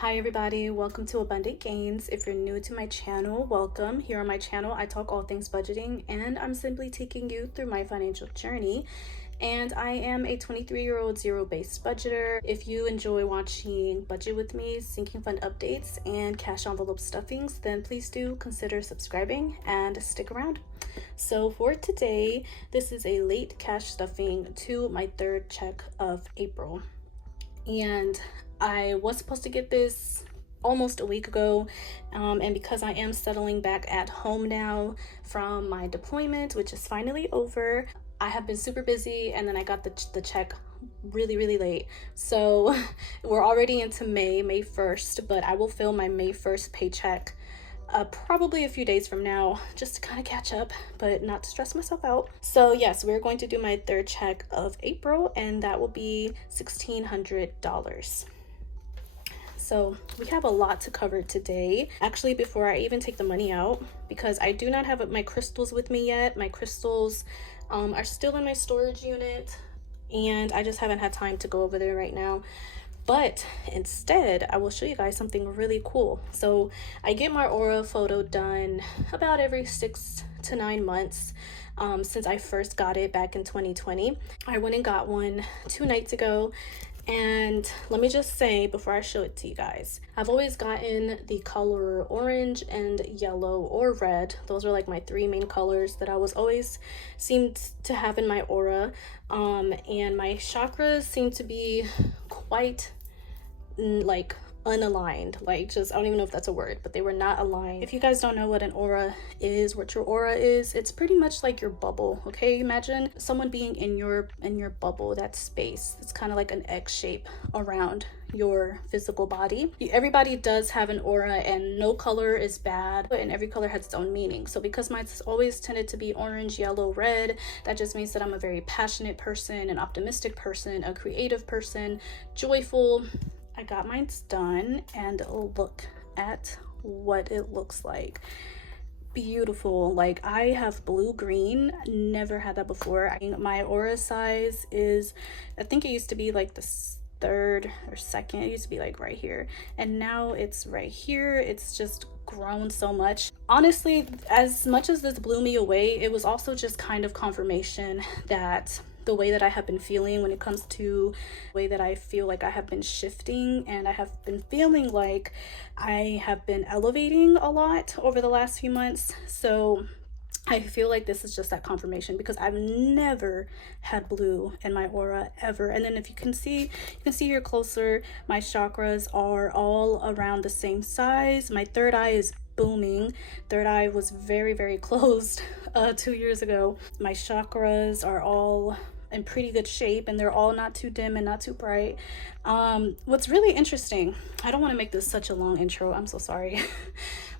Hi everybody, welcome to Abundant Gains. If you're new to my channel, welcome. Here on my channel, I talk all things budgeting and I'm simply taking you through my financial journey. And I am a 23-year-old zero-based budgeter. If you enjoy watching Budget with Me, sinking fund updates, and cash envelope stuffings, then please do consider subscribing and stick around. So for today, this is a late cash stuffing to my third check of April. And I was supposed to get this almost a week ago, and because I am settling back at home now from my deployment, which is finally over, I have been super busy, and then I got the check really late. So we're already into May 1st, but I will film my May 1st paycheck probably a few days from now, just to kind of catch up but not to stress myself out. So yes, we're going to do my third check of April, and that will be $1,600. So we have a lot to cover today. Actually, before I even take the money out, because I do not have my crystals with me yet. My crystals are still in my storage unit, and I just haven't had time to go over there right now. But instead, I will show you guys something really cool. So I get my aura photo done about every 6 to 9 months since I first got it back in 2020. I went and got one 2 nights ago. And let me just say before I show it to you guys, I've always gotten the color orange and yellow or red. Those are like my 3 main colors that I was always seemed to have in my aura. And my chakras seem to be quite like unaligned, like just I don't even know if that's a word, but they were not aligned. If you guys don't know what an aura is, what your aura is, it's pretty much like your bubble. Okay, imagine someone being in your bubble, that space. It's kind of like an X shape around your physical body. Everybody does have an aura, and no color is bad, and every color has its own meaning. So because mine's always tended to be orange, yellow, red, that just means that I'm a very passionate person, an optimistic person, a creative person, joyful. I got mine done, and look at what it looks like. Beautiful. Like, I have blue green, never had that before. My aura size is, I think it used to be like the 3rd or 2nd. It used to be like right here, and now it's right here. It's just grown so much. Honestly, as much as this blew me away, it was also just kind of confirmation that the way that I have been feeling when it comes to the way that I feel like I have been shifting, and I have been feeling like I have been elevating a lot over the last few months. So I feel like this is just that confirmation, because I've never had blue in my aura ever. And then if you can see here closer, my chakras are all around the same size. My third eye is booming. Third eye was very closed 2 years ago. My chakras are all in pretty good shape, and they're all not too dim and not too bright. What's really interesting, I don't want to make this such a long intro, I'm so sorry.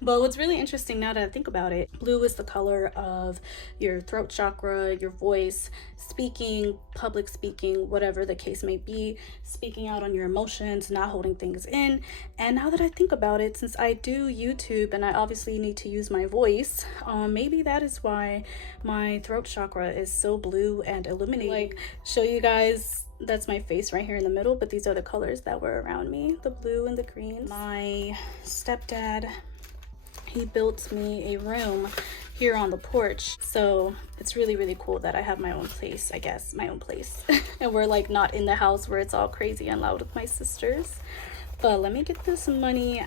But what's really interesting now that I think about it, blue is the color of your throat chakra, your voice, speaking, public speaking, whatever the case may be, speaking out on your emotions, not holding things in. And now that I think about it, since I do YouTube and I obviously need to use my voice, maybe that is why my throat chakra is so blue and illuminating. Like, show you guys, that's my face right here in the middle, but these are the colors that were around me, the blue and the green. My stepdad, he built me a room here on the porch, so it's really cool that I have my own place, I guess, my own place. And we're like not in the house where it's all crazy and loud with my sisters. But let me get this money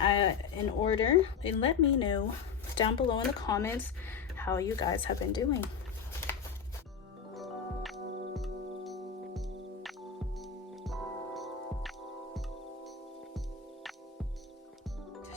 in order, and let me know down below in the comments how you guys have been doing.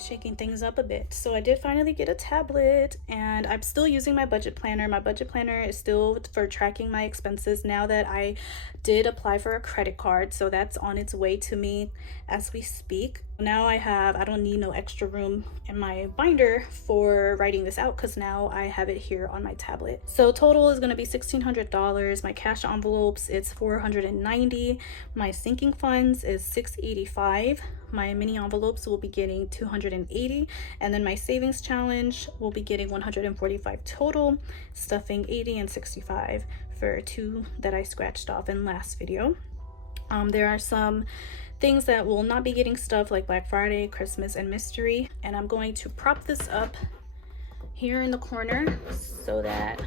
Shaking things up a bit. So I did finally get a tablet, and I'm still using my budget planner. My budget planner is still for tracking my expenses now that I did apply for a credit card, so that's on its way to me as we speak. Now I don't need no extra room in my binder for writing this out, because now I have it here on my tablet. So total is going to be $1,600. My cash envelopes, it's $490. My sinking funds is $685. My mini envelopes will be getting $280, and then my savings challenge will be getting $145 total, stuffing $80 and $65 for 2 that I scratched off in last video. There are some things that will not be getting stuff like Black Friday, Christmas, and mystery. And I'm going to prop this up here in the corner so that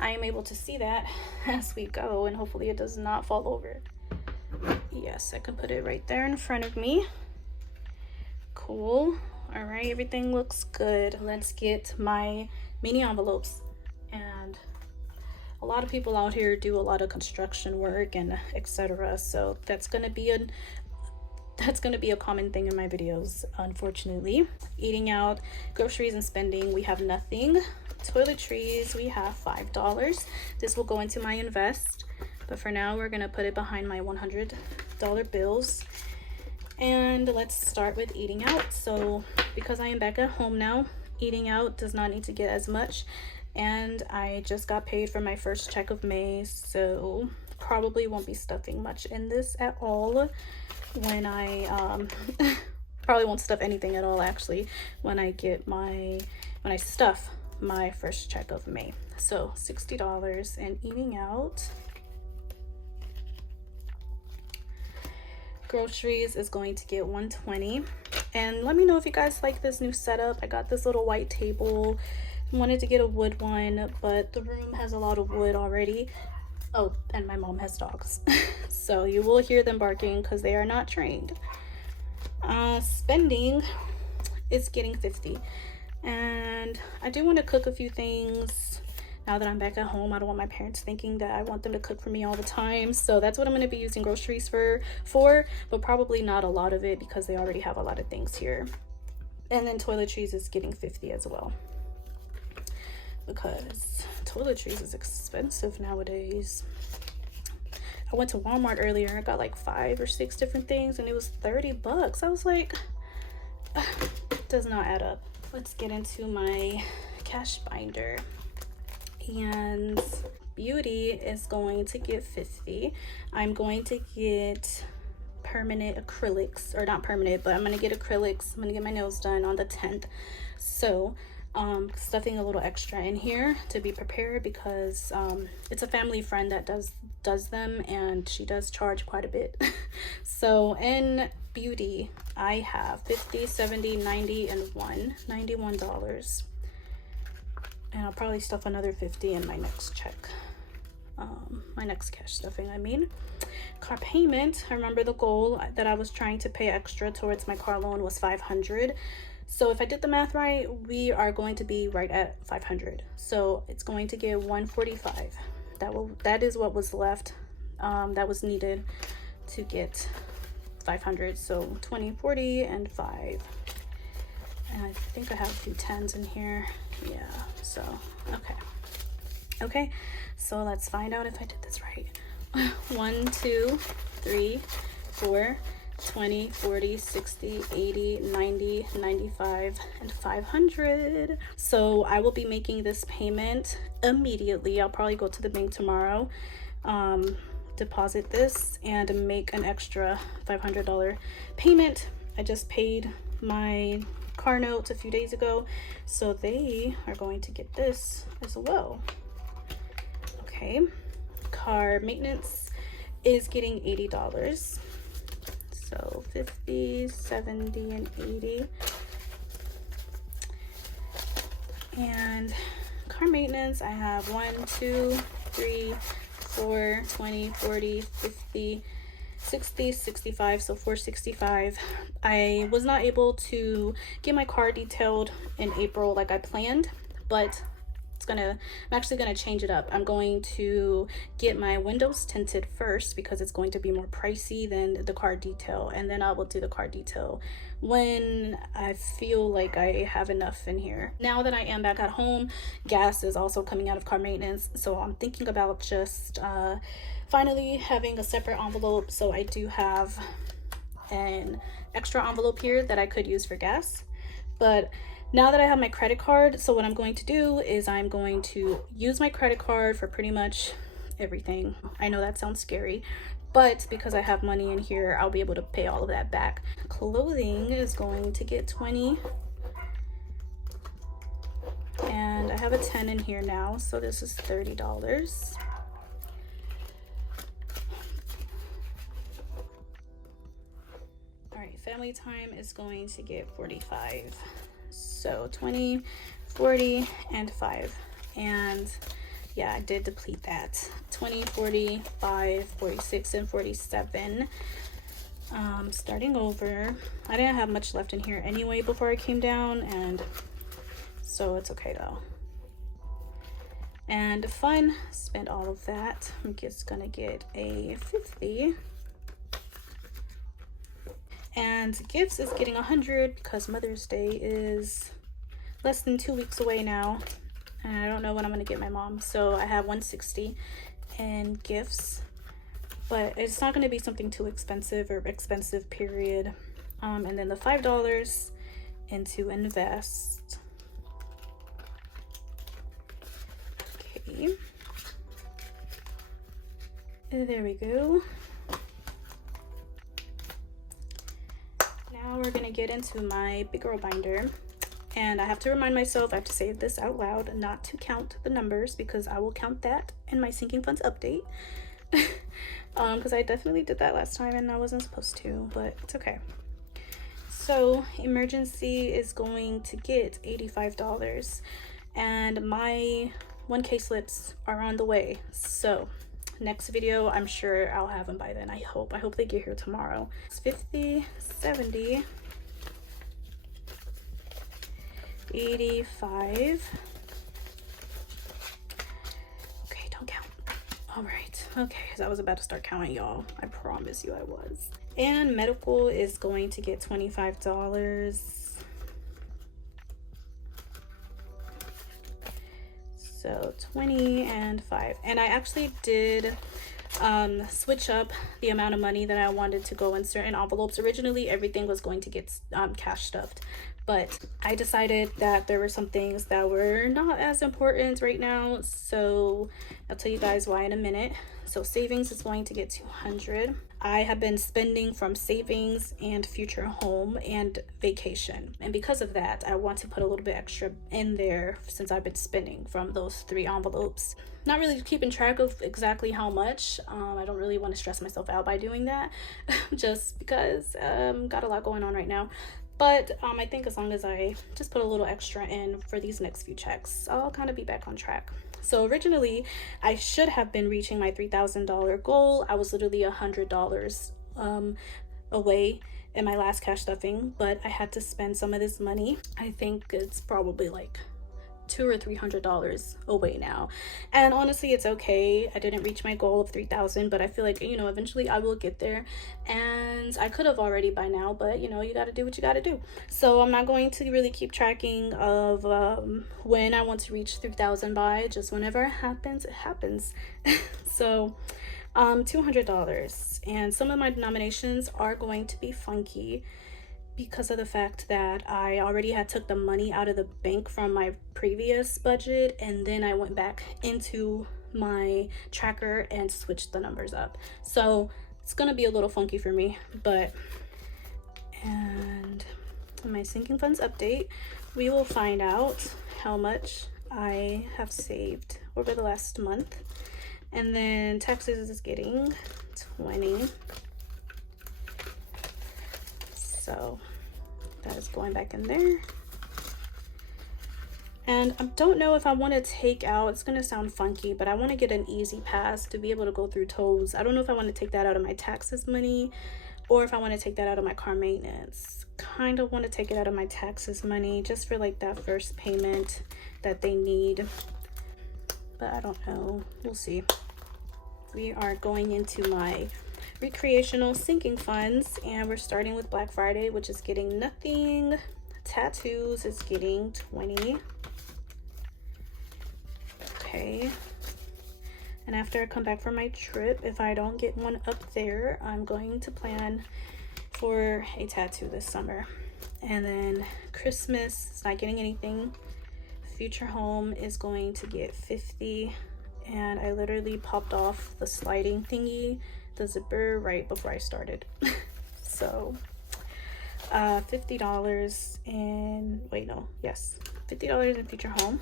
I am able to see that as we go, and hopefully it does not fall over. Yes, I can put it right there in front of me. Cool. All right, everything looks good. Let's get my mini envelopes. And a lot of people out here do a lot of construction work and etc. So that's gonna be a common thing in my videos, unfortunately. Eating out, groceries and spending, we have nothing. Toiletries, we have $5. This will go into my invest, but for now we're gonna put it behind my $100 bills. And let's start with eating out. So because I am back at home now, eating out does not need to get as much, and I just got paid for my first check of May, so probably won't be stuffing much in this at all when I probably won't stuff anything at all actually when I stuff my first check of May. So $60 and eating out. Groceries is going to get $120. And let me know if you guys like this new setup. I got this little white table. Wanted to get a wood one, but the room has a lot of wood already. Oh, and my mom has dogs. So you will hear them barking because they are not trained. Spending is getting $50. And I do want to cook a few things now that I'm back at home. I don't want my parents thinking that I want them to cook for me all the time. So that's what I'm going to be using groceries for, but probably not a lot of it because they already have a lot of things here. And then toiletries is getting $50 as well, because toiletries is expensive nowadays. I went to Walmart earlier. I got like 5 or 6 different things and it was $30. I was like, does not add up. Let's get into my cash binder. And beauty is going to get $50. I'm going to get permanent acrylics, or not permanent, but I'm going to get acrylics. I'm going to get my nails done on the 10th. So stuffing a little extra in here to be prepared, because it's a family friend that does them, and she does charge quite a bit. So in beauty I have 50, 70, 90, and $91. And I'll probably stuff another 50 in my next check, my next cash stuffing, I mean. Car payment, I remember the goal that I was trying to pay extra towards my car loan was $500. So if I did the math right, we are going to be right at 500. So it's going to get 145. That is what was left, that was needed to get 500. So 20, 40, and 5. And I think I have a few 10s in here. Yeah, so okay, so let's find out if I did this right. 1, 2, 3, 4, 20, 40, 60, 80, 90, 95, and 500. So I will be making this payment immediately. I'll probably go to the bank tomorrow, deposit this, and make an extra $500 payment. I just paid my car notes a few days ago, so they are going to get this as well. Okay, car maintenance is getting $80. So 50, 70, and 80. And car maintenance, I have 1, 2, 3, 4, 20, 40, 50, 60, 65, so 465. I was not able to get my car detailed in April like I planned, but I'm actually gonna change it up. I'm going to get my windows tinted first because it's going to be more pricey than the car detail, and then I will do the car detail when I feel like I have enough in here. Now that I am back at home, gas is also coming out of car maintenance, so I'm thinking about just finally having a separate envelope. So I do have an extra envelope here that I could use for gas, but now that I have my credit card, so what I'm going to do is I'm going to use my credit card for pretty much everything. I know that sounds scary, but because I have money in here, I'll be able to pay all of that back. Clothing is going to get 20, and I have a 10 in here now, so this is $30. family time is going to get 45. So 20, 40, and 5. And yeah, I did deplete that. 20, 45, 46, and 47. Starting over. I didn't have much left in here anyway before I came down, and so it's okay though. And fun, spent all of that. I'm just gonna get a 50. And gifts is getting 100 because Mother's Day is less than 2 weeks away now. And I don't know when I'm gonna get my mom. So I have 160 in gifts. But it's not gonna be something too expensive or expensive, period. And then the $5 into invest. Okay. There we go. Now we're gonna get into my big girl binder. And I have to remind myself, I have to say this out loud, not to count the numbers, because I will count that in my sinking funds update. Because I definitely did that last time and I wasn't supposed to, but it's okay. So emergency is going to get $85, and my 1K slips are on the way. So next video, I'm sure I'll have them by then. I hope they get here tomorrow. It's 50, 70, 85. Okay, don't count. All right. Okay, because I was about to start counting, y'all. I promise you I was. And medical is going to get $25. So 20 and 5. And I actually did switch up the amount of money that I wanted to go in certain envelopes. Originally, everything was going to get cash stuffed, but I decided that there were some things that were not as important right now, so I'll tell you guys why in a minute. So savings is going to get 200. I have been spending from savings and future home and vacation, and because of that, I want to put a little bit extra in there since I've been spending from those 3 envelopes. Not really keeping track of exactly how much. I don't really want to stress myself out by doing that just because got a lot going on right now. But I think as long as I just put a little extra in for these next few checks, I'll kind of be back on track. So originally, I should have been reaching my $3,000 goal. I was literally $100 away in my last cash stuffing, but I had to spend some of this money. I think it's probably like $200 or $300 away now, and honestly, it's okay. I didn't reach my goal of 3,000, but I feel like, you know, eventually I will get there, and I could have already by now, but you know, you got to do what you got to do. So I'm not going to really keep tracking of when I want to reach 3,000 by. Just whenever it happens, it happens. So $200, and some of my denominations are going to be funky because of the fact that I already had took the money out of the bank from my previous budget, and then I went back into my tracker and switched the numbers up. So it's gonna be a little funky for me, but and in my sinking funds update, we will find out how much I have saved over the last month. And then taxes is getting 20. So that is going back in there. And I don't know if I want to take out, it's going to sound funky, but I want to get an easy pass to be able to go through tolls. I don't know if I want to take that out of my taxes money or if I want to take that out of my car maintenance. Kind of want to take it out of my taxes money just for like that first payment that they need. But I don't know. We'll see. We are going into my recreational sinking funds, and we're starting with Black Friday, which is getting nothing. Tattoos is getting 20. Okay. And after I come back from my trip, if I don't get one up there, I'm going to plan for a tattoo this summer. And then Christmas is not getting anything. Future home is going to get 50. And I literally popped off the sliding thingy, the zipper, right before I started. So $50 in, $50 in future home.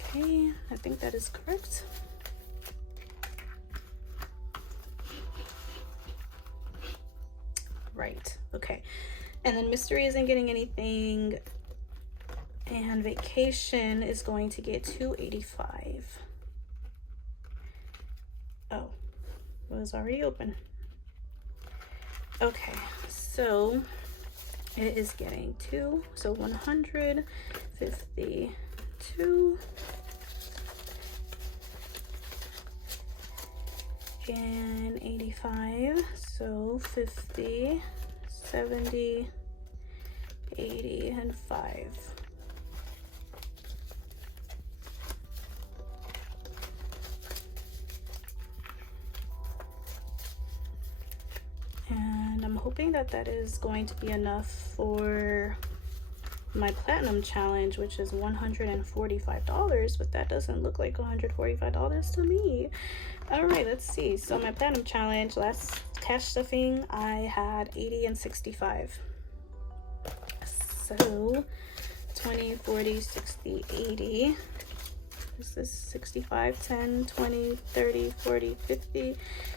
Okay, I think that is correct. right. Okay. And then mystery isn't getting anything, and vacation is going to get $285. Oh, it was already open. Okay, so it is getting 2, so 152 and 85, so 50, 70, 80, and 5. And I'm hoping that that is going to be enough for my platinum challenge, which is $145, but that doesn't look like $145 to me. All right, let's see. So my platinum challenge, last cash stuffing, I had 80 and 65. So 20, 40, 60, 80. Is this 65, 10, 20, 30, 40, 50,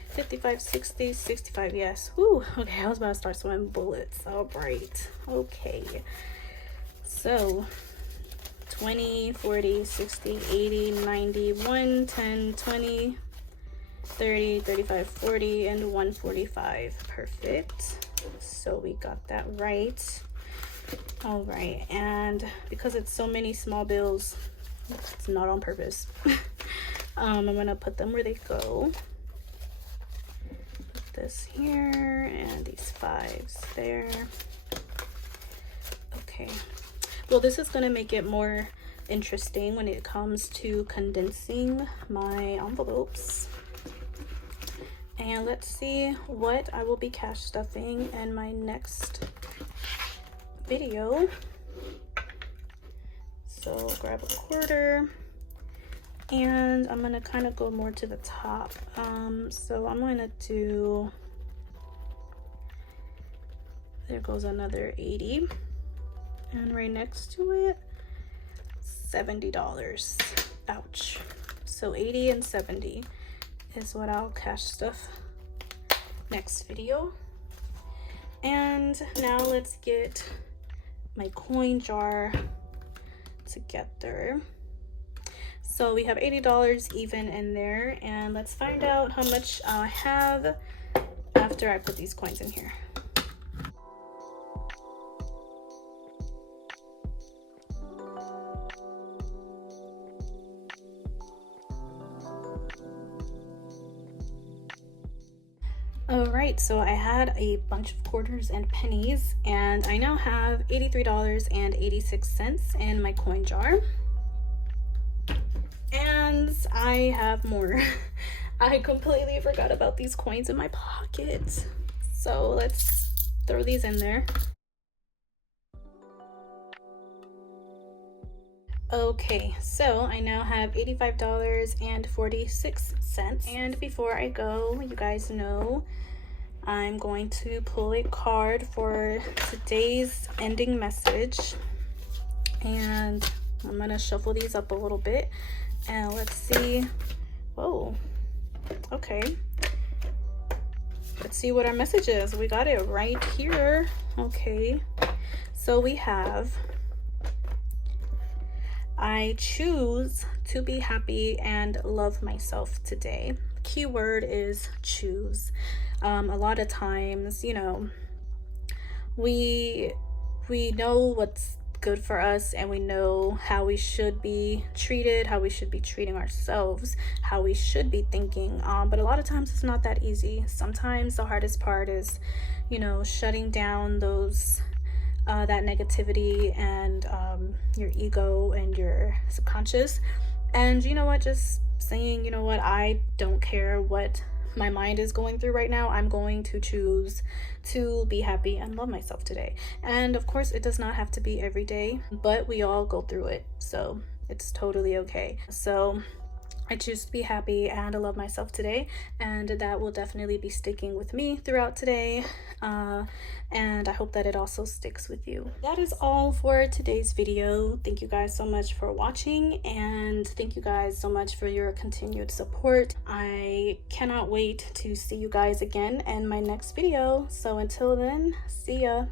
55, 60, 65? Yes. Whew. Okay, I was about to start swimming bullets. All right. Okay. So 20, 40, 60, 80, 90, 1, 10, 20, 30, 35, 40, and 145. Perfect. So we got that right. All right. And because it's so many small bills, it's not on purpose. I'm gonna put them where they go. Put this here and these 5s there. Okay. Well, this is gonna make it more interesting when it comes to condensing my envelopes. And let's see what I will be cash stuffing in my next video. So grab a quarter, and I'm gonna kind of go more to the top. So I'm gonna do, there goes another 80, and right next to it, $70. Ouch. So 80 and 70 is what I'll cash stuff next video. And now let's get my coin jar together. So we have $80 even in there, and let's find out how much I'll have after I put these coins in here. Alright, so I had a bunch of quarters and pennies, and I now have $83.86 in my coin jar. And I have more. I completely forgot about these coins in my pocket. So let's throw these in there. Okay, so I now have $85.46. And before I go, you guys know I'm going to pull a card for today's ending message. And I'm gonna shuffle these up a little bit. And let's see. Whoa. Okay. Let's see what our message is. We got it right here. Okay. So we have, I choose to be happy and love myself today. Keyword is choose. A lot of times, you know, we know what's good for us, and we know how we should be treated, how we should be treating ourselves, how we should be thinking, but a lot of times it's not that easy. Sometimes the hardest part is, you know, shutting down those that negativity and your ego and your subconscious, and you know what, just saying, you know what, I don't care what my mind is going through right now. I'm going to choose to be happy and love myself today. And of course, it does not have to be every day, but we all go through it, so it's totally okay. So I choose to be happy and I love myself today, and that will definitely be sticking with me throughout today. And I hope that it also sticks with you. That is all for today's video. Thank you guys so much for watching, and thank you guys so much for your continued support. I cannot wait to see you guys again in my next video. So until then, see ya.